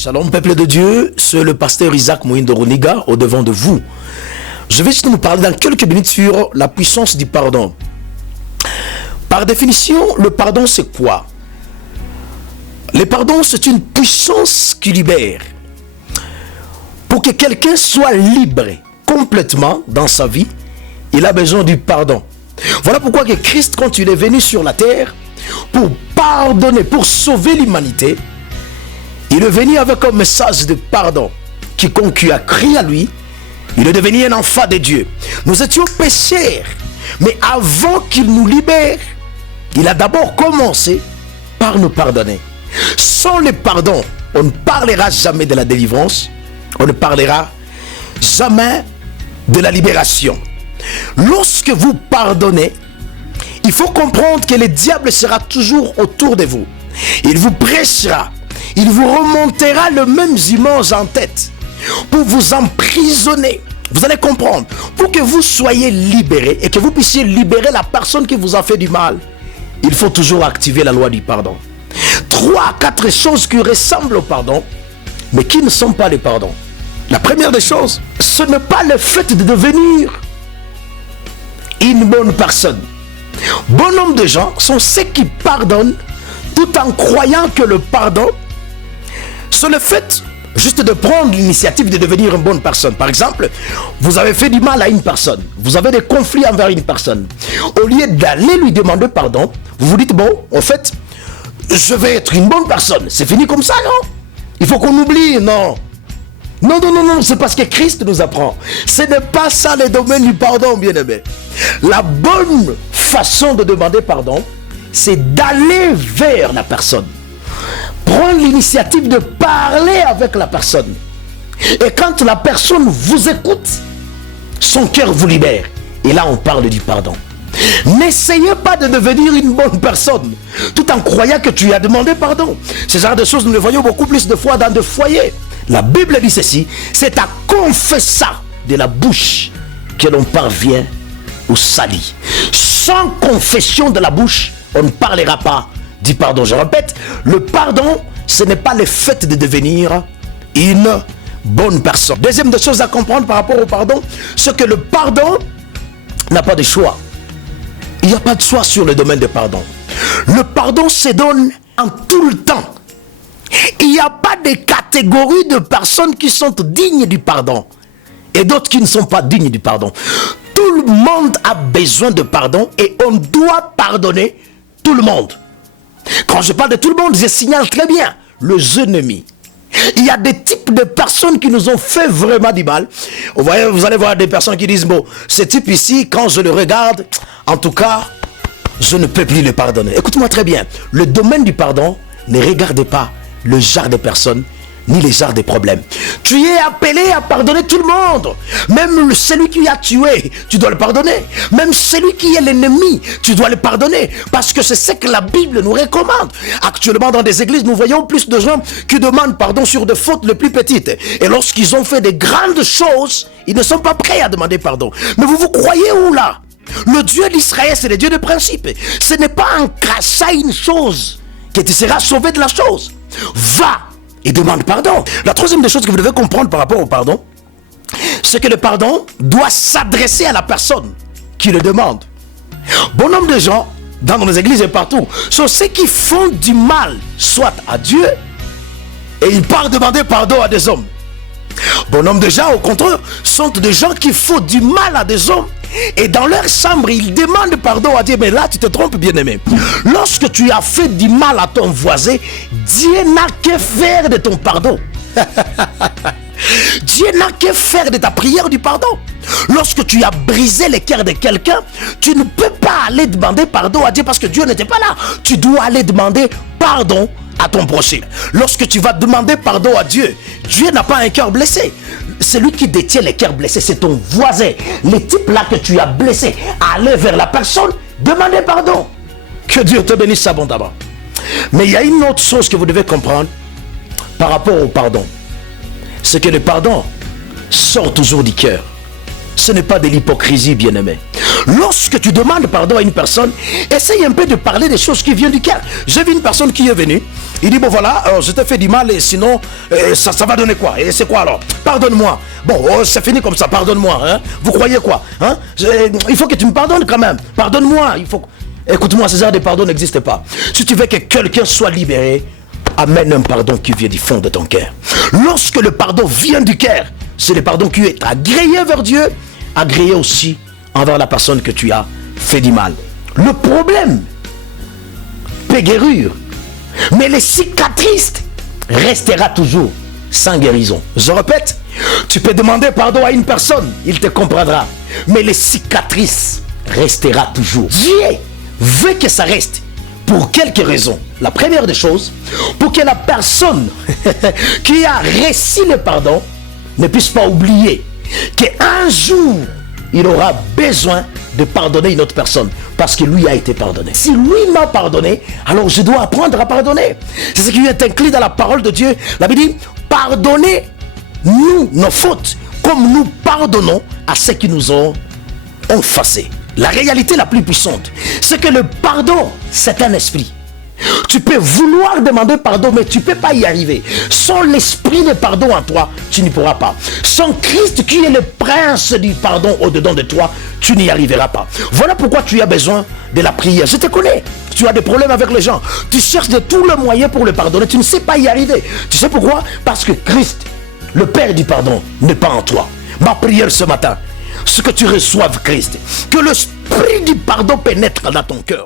Shalom peuple de Dieu, c'est le pasteur Isaac Mohindo Roniga au devant de vous. Je vais juste nous parler dans quelques minutes sur la puissance du pardon. Par définition, le pardon c'est quoi? Le pardon c'est une puissance qui libère. Pour que quelqu'un soit libre complètement dans sa vie, il a besoin du pardon. Voilà pourquoi que Christ, quand il est venu sur la terre, pour pardonner, pour sauver l'humanité, il est venu avec un message de pardon. Quiconque a crié à lui, il est devenu un enfant de Dieu. Nous étions pécheurs, mais avant qu'il nous libère, il a d'abord commencé par nous pardonner. Sans le pardon, on ne parlera jamais de la délivrance, on ne parlera jamais de la libération. Lorsque vous pardonnez, il faut comprendre que le diable sera toujours autour de vous. Il vous prêchera, il vous remontera les mêmes images en tête pour vous emprisonner. Vous allez comprendre, pour que vous soyez libérés et que vous puissiez libérer la personne qui vous a fait du mal, il faut toujours activer la loi du pardon. 3 à 4 choses qui ressemblent au pardon, mais qui ne sont pas le pardon. La première des choses, ce n'est pas le fait de devenir une bonne personne. Bon nombre de gens sont ceux qui pardonnent tout en croyant que le pardon, c'est le fait juste de prendre l'initiative de devenir une bonne personne. Par exemple, vous avez fait du mal à une personne, vous avez des conflits envers une personne. Au lieu d'aller lui demander pardon, vous vous dites, bon, en fait, je vais être une bonne personne. C'est fini comme ça, non? Il faut qu'on oublie, non? Non, non, non, non, c'est parce que Christ nous apprend. Ce n'est pas ça le domaine du pardon, bien-aimé. La bonne façon de demander pardon, c'est d'aller vers la personne. Prendre l'initiative de parler avec la personne. Et quand la personne vous écoute, son cœur vous libère. Et là, on parle du pardon. N'essayez pas de devenir une bonne personne tout en croyant que tu as demandé pardon. Ce genre de choses, nous le voyons beaucoup plus de fois dans des foyers. La Bible dit ceci, c'est à confesser de la bouche que l'on parvient au salut. Sans confession de la bouche, on ne parlera pas du pardon. Je répète, le pardon, ce n'est pas le fait de devenir une bonne personne. Deuxième des choses à comprendre par rapport au pardon, c'est que le pardon n'a pas de choix. Il n'y a pas de choix sur le domaine du pardon. Le pardon se donne en tout le temps. Il n'y a pas de catégorie de personnes qui sont dignes du pardon et d'autres qui ne sont pas dignes du pardon. Tout le monde a besoin de pardon et on doit pardonner tout le monde. Quand je parle de tout le monde, je signale très bien les ennemis. Il y a des types de personnes qui nous ont fait vraiment du mal. Vous allez voir des personnes qui disent, bon, ce type ici, quand je le regarde, en tout cas, je ne peux plus le pardonner. Écoute-moi très bien, le domaine du pardon, ne regardez pas le genre de personnes, ni les genres de problèmes. Tu es appelé à pardonner tout le monde. Même celui qui a tué, tu dois le pardonner. Même celui qui est l'ennemi, tu dois le pardonner. Parce que c'est ce que la Bible nous recommande. Actuellement, dans des églises, nous voyons plus de gens qui demandent pardon sur des fautes les plus petites. Et lorsqu'ils ont fait des grandes choses, ils ne sont pas prêts à demander pardon. Mais vous croyez où là? Le Dieu d'Israël, c'est le Dieu de principe. Ce n'est pas en crachant une chose que tu seras sauvé de la chose. Va et demande pardon. La troisième des choses que vous devez comprendre par rapport au pardon, c'est que le pardon doit s'adresser à la personne qui le demande. Bon nombre de gens, dans nos églises et partout, sont ceux qui font du mal, soit à Dieu, et ils partent demander pardon à des hommes. Bon nombre de gens, au contraire, sont des gens qui font du mal à des hommes, et dans leur chambre, ils demandent pardon à Dieu. Mais là, tu te trompes, bien-aimé. Lorsque tu as fait du mal à ton voisin, Dieu n'a que faire de ton pardon. Dieu n'a que faire de ta prière du pardon. Lorsque tu as brisé le cœur de quelqu'un, tu ne peux pas aller demander pardon à Dieu parce que Dieu n'était pas là. Tu dois aller demander pardon à ton prochain. Lorsque tu vas demander pardon à Dieu, Dieu n'a pas un cœur blessé. Celui qui détient les cœurs blessés, c'est ton voisin. Le type là que tu as blessé, aller vers la personne, demander pardon. Que Dieu te bénisse abondamment. Mais il y a une autre chose que vous devez comprendre par rapport au pardon. C'est que le pardon sort toujours du cœur. Ce n'est pas de l'hypocrisie, bien-aimé. Lorsque tu demandes pardon à une personne, essaye un peu de parler des choses qui viennent du cœur. J'ai vu une personne qui est venue, il dit bon voilà, je t'ai fait du mal et sinon ça va donner quoi? Et c'est quoi alors? Pardonne-moi. Bon, c'est fini comme ça, pardonne-moi. Hein? Vous croyez quoi? Hein? Il faut que tu me pardonnes quand même. Pardonne-moi. Il faut... Écoute-moi, ces heures de pardon n'existent pas. Si tu veux que quelqu'un soit libéré, amène un pardon qui vient du fond de ton cœur. Lorsque le pardon vient du cœur, c'est le pardon qui est agréé vers Dieu, agréé aussi envers la personne que tu as fait du mal. Le problème peut guérir, mais les cicatrices restera toujours sans guérison. Je répète, tu peux demander pardon à une personne, il te comprendra, mais les cicatrices restera toujours. Dieu veut que ça reste pour quelques raisons. La première des choses, pour que la personne qui a reçu le pardon ne puisse pas oublier qu'un jour, il aura besoin de pardonner une autre personne parce que lui a été pardonné. Si lui m'a pardonné, alors je dois apprendre à pardonner. C'est ce qui est inclus dans la parole de Dieu. La Bible dit, pardonnez-nous nos fautes comme nous pardonnons à ceux qui nous ont offensés. La réalité la plus puissante, c'est que le pardon, c'est un esprit. Tu peux vouloir demander pardon, mais tu ne peux pas y arriver. Sans l'esprit de pardon en toi, tu n'y pourras pas. Sans Christ qui est le prince du pardon au-dedans de toi, tu n'y arriveras pas. Voilà pourquoi tu as besoin de la prière. Je te connais. Tu as des problèmes avec les gens. Tu cherches de tous les moyens pour le pardonner. Tu ne sais pas y arriver. Tu sais pourquoi? Parce que Christ, le Père du pardon, n'est pas en toi. Ma prière ce matin, c'est que tu reçoives Christ. Que l'esprit du pardon pénètre dans ton cœur.